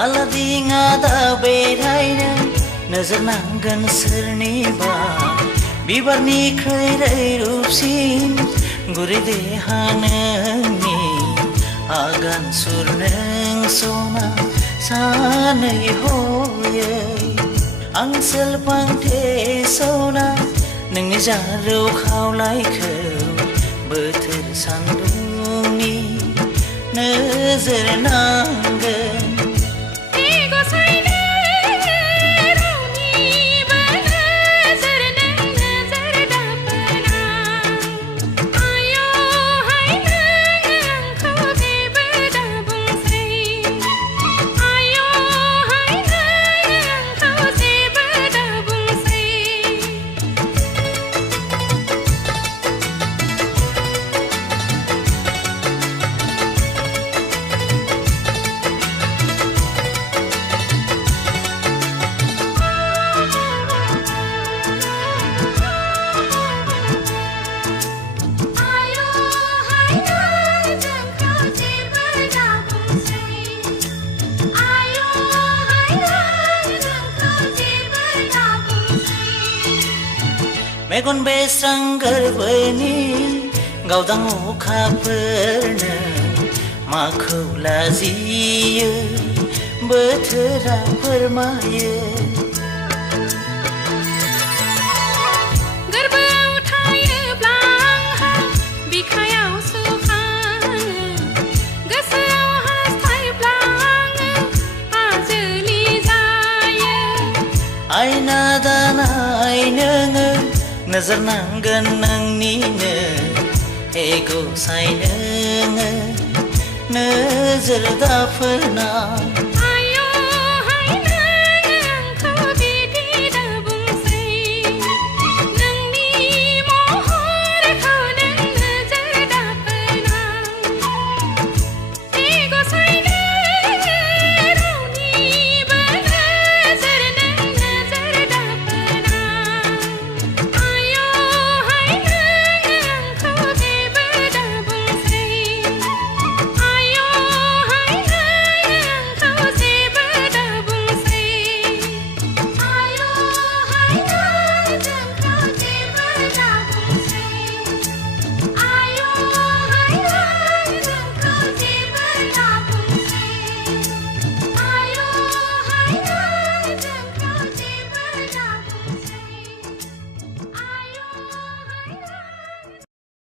आलादि ngada बेरायनो नोजोर नांगोन सोरनिबा बिबारनि ख्रैरै रूपसिन गुरै देहा नोंनि आगान सुर नों सना सानै हयै आं सेलफांथे सना नोंनि जारौ खावलायखौ बोथोर सान्दुंनि नोजोर नांगोन मेगन बेस्रां गोरबोनि गावदां अखाफोरनो माखौ लाजियो बोथोरा फोरमायो गोरबोआव थायोब्ला आंहा बिखायाव सुखाङो गोसोआव हास्थायब्ला आङो आजोलि जायो आयना दानाय नोङो नोजोर नांगोन नोंनिनो गसाइ नोङो नोजोर दाफोरना